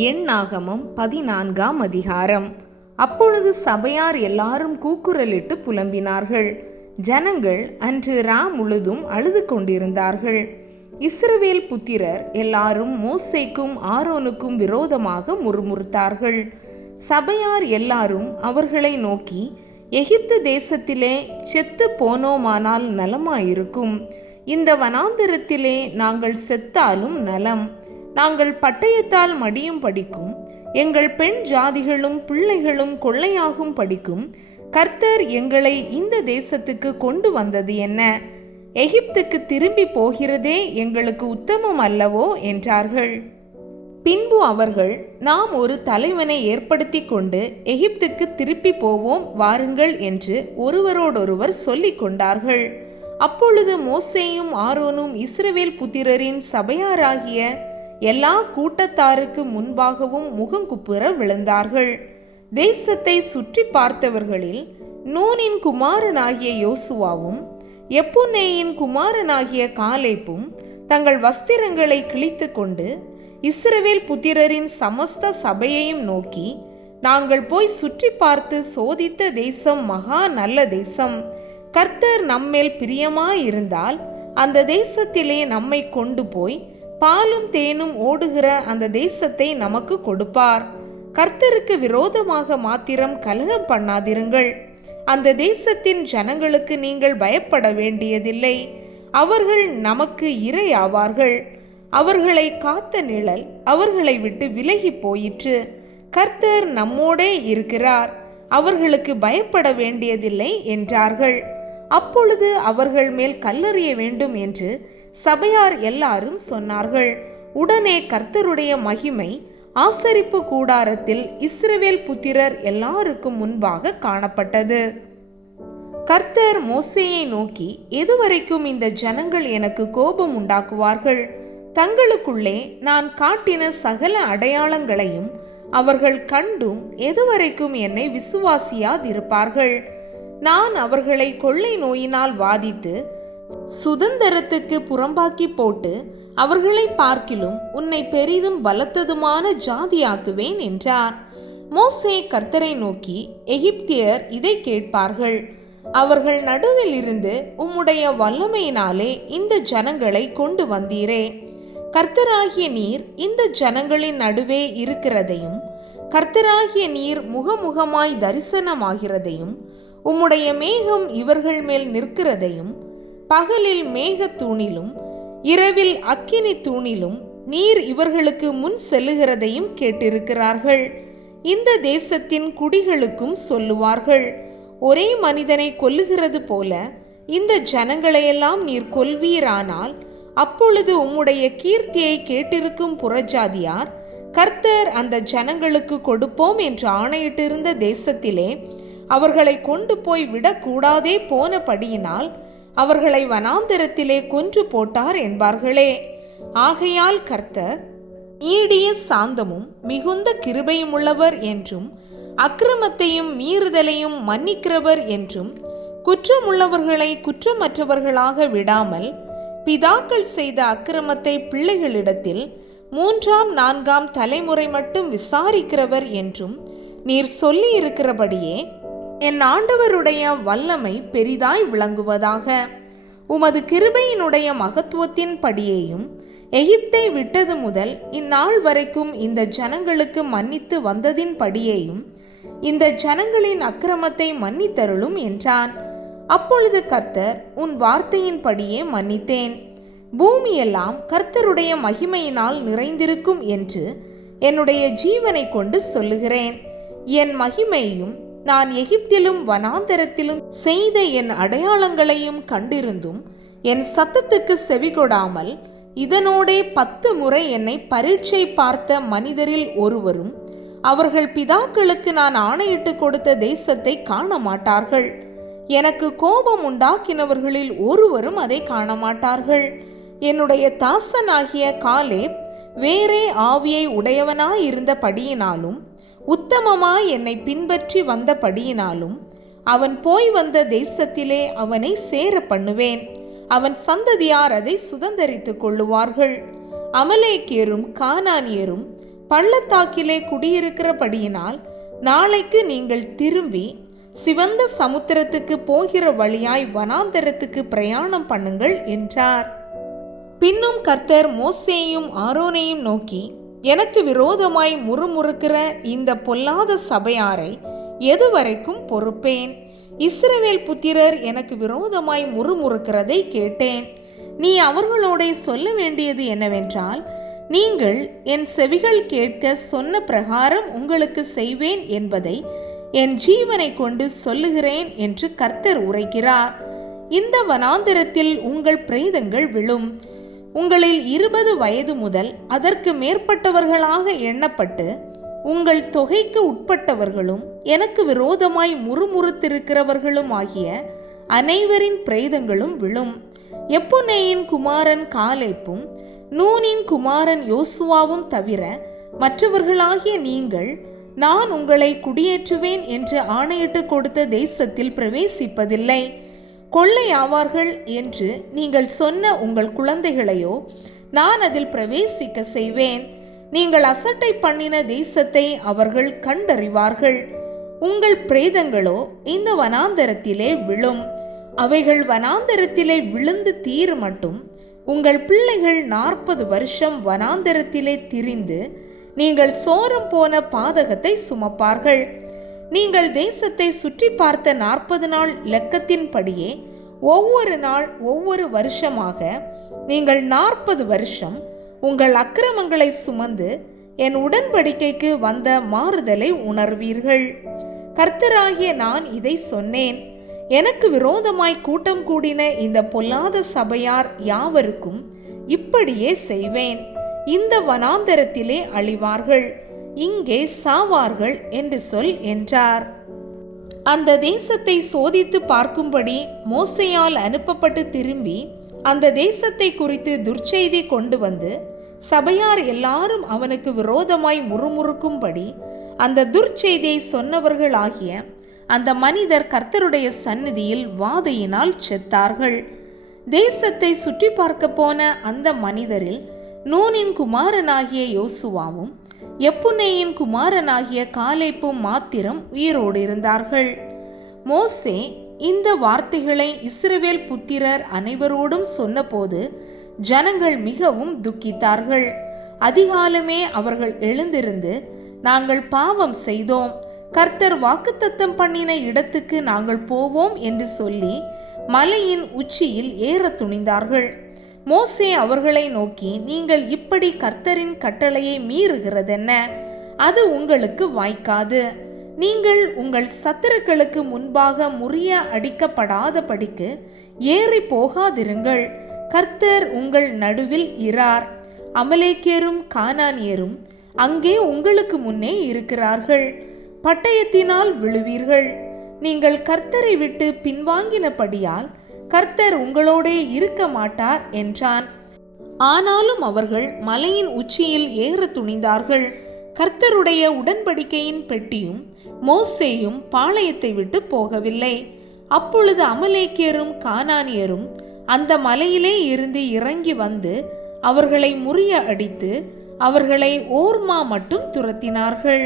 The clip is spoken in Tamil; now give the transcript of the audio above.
எண்ணாகமம் 14ஆம் அதிகாரம். அப்பொழுது சபையார் எல்லாரும் கூக்குரலிட்டு புலம்பினார்கள். ஜனங்கள் அன்று முழுதும் அழுது கொண்டிருந்தார்கள். இஸ்ரவேல் புத்திரர் எல்லாரும் மோசேக்கும் ஆரோனுக்கும் விரோதமாக முறுமுறுத்தார்கள். சபையார் எல்லாரும் அவர்களை நோக்கி, எகிப்து தேசத்திலே செத்து போனோமானால் நலமாயிருக்கும். இந்த வனாந்தரத்திலே நாங்கள் செத்தாலும் நலம். நாங்கள் பட்டயத்தால் மடியும் படிக்கும், எங்கள் பெண் ஜாதிகளும் பிள்ளைகளும் கொள்ளையாகும் படிக்கும் கர்த்தர் எங்களை இந்த தேசத்துக்கு கொண்டு வந்தது என்ன? எகிப்துக்கு திரும்பி போகிறதே எங்களுக்கு உத்தமம் அல்லவோ என்றார்கள். பின்பு அவர்கள், நாம் ஒரு தலைவனை ஏற்படுத்தி கொண்டு எகிப்துக்கு திருப்பி போவோம் வாருங்கள் என்று ஒருவரோடொருவர் சொல்லிக் கொண்டார்கள். அப்பொழுது மோசேயும் ஆரோனும் இஸ்ரவேல் புத்திரரின் சபையாராகிய எல்லா கூட்டத்தாருக்கு முன்பாகவும் முகங்குப்புற விழுந்தார்கள். தேசத்தை சுற்றி பார்த்தவர்களில் நூனின் குமாரனாகிய யோசுவாவும் எப்புன்னேயின் குமாரனாகிய காலேப்பும் தங்கள் வஸ்திரங்களை கிழித்து கொண்டு இஸ்ரவேல் புத்திரரின் சமஸ்த சபையையும் நோக்கி, நாங்கள் போய் சுற்றி பார்த்து சோதித்த தேசம் மகா நல்ல தேசம். கர்த்தர் நம்மேல் பிரியமாயிருந்தால் அந்த தேசத்திலே நம்மை கொண்டு போய் பாலும் தேனும் ஓடுகிற அந்த தேசத்தை நமக்கு கொடுப்பார். கர்த்தருக்கு விரோதமாக மாத்திரம் கலகம் பண்ணாதிருங்கள். அந்த தேசத்தின் ஜனங்களுக்கு நீங்கள் பயப்பட வேண்டியதில்லை. அவர்கள் நமக்கு இரையாவார்கள். அவர்களை காத்த நிழல் அவர்களை விட்டு விலகி போயிற்று. கர்த்தர் நம்மோடே இருக்கிறார். அவர்களுக்கு பயப்பட வேண்டியதில்லை என்றார்கள். அப்பொழுது அவர்கள் மேல் கல்லெறிய வேண்டும் என்று சபையார் எல்லாரும் சொன்னார்கள். உடனே கர்த்தருடைய மகிமை ஆசரிப்பு கூடாரத்தில் இஸ்ரவேல் புத்திரர் எல்லாருக்கும் முன்பாக காணப்பட்டது. கர்த்தர் மோசேயை நோக்கி, எதுவரைக்கும் இந்த ஜனங்கள் எனக்கு கோபம் உண்டாக்குவார்கள்? தங்களுக்குள்ளே நான் காட்டின சகல அடையாளங்களையும் அவர்கள் கண்டும் எதுவரைக்கும் என்னை விசுவாசியாதிருப்பார்கள்? நான் அவர்களை கொள்ளை நோயினால் வாதித்து சுதந்திரத்துக்கு புறம்பாக்கி போட்டு அவர்களை பார்க்கிலும் உன்னை பெரிதும் பலத்ததுமான ஜாதியாக்குவேன் என்றார். மோசே கர்த்தரை நோக்கி, எகிப்தியர் இதை கேட்பார்கள். அவர்கள் நடுவில் இருந்து உம்முடைய வல்லமையினாலே இந்த ஜனங்களை கொண்டு வந்தீரே. கர்த்தராகிய நீர் இந்த ஜனங்களின் நடுவே இருக்கிறதையும் கர்த்தராகிய நீர் முகமுகமாய் தரிசனமாகிறதையும் உம்முடைய மேகம் இவர்கள் மேல் நிற்கிறதையும் பகலில் மேகத்தூணிலும் இரவில் அக்கினி தூணிலும் நீர் இவர்களுக்கு முன் செல்லுகிறதையும் கேட்டிருக்கிறார்கள். இந்த தேசத்தின் குடிகளுக்கும் சொல்லுவார்கள், ஒரே மனிதனை கொல்லுகிறது போல இந்த ஜனங்களையெல்லாம் நீர் கொல்வீரானால் அப்பொழுது உம்முடைய கீர்த்தியை கேட்டிருக்கும் புறஜாதியார், கர்த்தர் அந்த ஜனங்களுக்கு கொடுப்போம் என்று ஆணையிட்டிருந்த தேசத்திலே அவர்களை கொண்டு போய் விடக்கூடாதே போனபடியினால் அவர்களை வனாந்தரத்திலே கொன்று போட்டார் என்பார்களே. ஆகையால் கர்த்தர் நீடிய சாந்தமும் மிகுந்த கிருபையுமுள்ளவர் என்றும் அக்கிரமத்தையும் மீறுதலையும் மன்னிக்கிறவர் என்றும் குற்றமுள்ளவர்களை குற்றமற்றவர்களாக விடாமல் பிதாக்கள் செய்த அக்கிரமத்தை பிள்ளைகளிடத்தில் 3ஆம் 4ஆம் தலைமுறை மட்டும் விசாரிக்கிறவர் என்றும் நீர் சொல்லி இருக்கிறபடியே என் ஆண்டவருடைய வல்லமை பெரிதாய் விளங்குவதாக. உமது கிருபையினுடைய மகத்துவத்தின் படியேயும் எகிப்தை விட்டது முதல் இந்நாள் வரைக்கும் இந்த ஜனங்களுக்கு மன்னித்து வந்ததின் படியேயும் இந்த ஜனங்களின் அக்கிரமத்தை மன்னித்தருளும் என்றான். அப்பொழுது கர்த்தர், உன் வார்த்தையின் படியே மன்னித்தேன். பூமியெல்லாம் கர்த்தருடைய மகிமையினால் நிறைந்திருக்கும் என்று என்னுடைய ஜீவனை கொண்டு சொல்லுகிறேன். என் மகிமையும் நான் எகிப்திலும் வனாந்தரத்திலும் செய்த என் அடையாளங்களையும் கண்டிருந்தும் என் சத்தத்துக்கு செவிகொடாமல் இதனோடே 10 முறை என்னை பரீட்சை பார்த்த மனிதரில் ஒருவரும் அவர்கள் பிதாக்களுக்கு நான் ஆணையிட்டு கொடுத்த தேசத்தை காண மாட்டார்கள். எனக்கு கோபம் உண்டாக்கினவர்களில் ஒருவரும் அதை காண மாட்டார்கள். என்னுடைய தாசனாகிய காலேப் வேறே ஆவியை உடையவனாயிருந்தபடியினாலும் உத்தமமாய் என்னை பின்பற்றி வந்தபடியினாலும் அவன் போய் வந்த தேசத்திலே அவனை சேர பண்ணுவேன். அவன் சந்ததியார் அதை சுதந்தரித்துக் கொள்ளுவார்கள். அமலேக்கியரும் கானானியரும் பள்ளத்தாக்கிலே குடியிருக்கிறபடியினால் நாளைக்கு நீங்கள் திரும்பி சிவந்த சமுத்திரத்துக்கு போகிற வழியாய் வனாந்தரத்துக்கு பிரயாணம் பண்ணுங்கள் என்றார். பின்னும் கர்த்தர் மோசேயும் ஆரோனையும் நோக்கி, எனக்கு விரோதமாய் முறுமுறுக்கிற இந்த பொல்லாத சபையாரை எதுவரைக்கும் பொறுப்பேன்? இஸ்ரவேல் புத்திரர் எனக்கு விரோதமாய் முறுமுறுக்கிறதை கேட்டேன். நீ அவர்களோட சொல்ல வேண்டியது என்னவென்றால், நீங்கள் என் செவிகள் கேட்க சொன்ன பிரகாரம் உங்களுக்கு செய்வேன் என்பதை என் ஜீவனை கொண்டு சொல்லுகிறேன் என்று கர்த்தர் உரைக்கிறார். இந்த வனாந்திரத்தில் உங்கள் பிரேதங்கள் விழும். உங்களில் 20 வயது முதல் அதற்கு மேற்பட்டவர்களாக எண்ணப்பட்டு உங்கள் தொகைக்கு உட்பட்டவர்களும் எனக்கு விரோதமாய் முறுமுறுத்திருக்கிறவர்களும் ஆகிய அனைவரின் பிரேதங்களும் விழும். எப்புன்னேயின் குமாரன் காலேப்பும் நூனின் குமாரன் யோசுவாவும் தவிர மற்றவர்களாகிய நீங்கள் நான் உங்களை குடியேற்றுவேன் என்று ஆணையிட்டு கொடுத்த தேசத்தில் பிரவேசிப்பதில்லை. கொள்ளையாவார்கள் என்று நீங்கள் சொன்ன உங்கள் குழந்தைகளையோ நான் அதில் பிரவேசிக்க செய்வேன். நீங்கள் அசட்டை பண்ணின தேசத்தை அவர்கள் கண்டறிவார்கள். உங்கள் பிரேதங்களோ இந்த வனாந்தரத்திலே விழும். அவைகள் வனாந்தரத்திலே விழுந்து தீர மட்டும் உங்கள் பிள்ளைகள் 40 வருஷம் வனாந்தரத்திலே திரிந்து நீங்கள் சோரம் போன பாதகத்தை சுமப்பார்கள். நீங்கள் தேசத்தை சுற்றி பார்த்த 40 நாள் லெக்கத்தின்படியே ஒவ்வொரு நாள் ஒவ்வொரு வருஷமாக நீங்கள் 40 வருஷம் உங்கள் அக்கிரமங்களை சுமந்து என் உடன்படிக்கைக்கு வந்த மாறுதலை உணர்வீர்கள். கர்த்தராகிய நான் இதை சொன்னேன். எனக்கு விரோதமாய் கூட்டம் கூடின இந்த பொல்லாத சபையார் யாவருக்கும் இப்படியே செய்வேன். இந்த வனாந்தரத்திலே அழிவார்கள், இங்கே சாவார்கள் என்று சொல் என்றார். அந்த தேசத்தை சோதித்து பார்க்கும்படி மோசேயால் அனுப்பப்பட்டு திரும்பி அந்த தேசத்தை குறித்து துர்ச்செய்தி கொண்டு வந்து சபையார் எல்லாரும் அவனுக்கு விரோதமாய் முறுமுறுக்கும்படி அந்த துர்ச்செய்தியை சொன்னவர்களாகிய அந்த மனிதர் கர்த்தருடைய சந்நிதியில் வாதையினால் செத்தார்கள். தேசத்தை சுற்றி பார்க்க போன அந்த மனிதரில் நூனின் குமாரனாகிய யோசுவாவும் எப்புன்னேயின் குமாரனாகிய காலேப்பும் மாத்திரம் உயிரோடு இருந்தார்கள். மோசே இந்த வார்த்தைகளை இஸ்ரவேல் புத்திரர் அனைவரோடும் சொன்னபோது ஜனங்கள் மிகவும் துக்கித்தார்கள். அதிகாலமே அவர்கள் எழுந்திருந்து, நாங்கள் பாவம் செய்தோம், கர்த்தர் வாக்குத்தத்தம் பண்ணின இடத்துக்கு நாங்கள் போவோம் என்று சொல்லி மலையின் உச்சியில் ஏற துணிந்தார்கள். மோசே அவர்களை நோக்கி, நீங்கள் இப்படி கர்த்தரின் கட்டளையை மீறுகிறதென்ன? அது உங்களுக்கு வாய்க்காது. நீங்கள் உங்கள் சத்துருக்களுக்கு முன்பாக முறிய அடிக்கப்படாதபடிக்கு ஏறி போகாதிருங்கள். கர்த்தர் உங்கள் நடுவில் இரார். அமலேக்கியரும் கானானியரும் அங்கே உங்களுக்கு முன்னே இருக்கிறார்கள். பட்டயத்தினால் விழுவீர்கள். நீங்கள் கர்த்தரை விட்டு பின்வாங்கினபடியால் கர்த்தர் உங்களோடே இருக்க மாட்டார் என்றான். ஆனாலும் அவர்கள் மலையின் உச்சியில் ஏற துணிந்தார்கள். கர்த்தருடைய உடன்படிக்கையின் பெட்டியும் மோசேயும் பாளையத்தை விட்டு போகவில்லை. அப்பொழுது அமலேக்கியரும் கானானியரும் அந்த மலையிலே இருந்து இறங்கி வந்து அவர்களை முறிய அடித்து அவர்களை ஓர்மா மட்டும் துரத்தினார்கள்.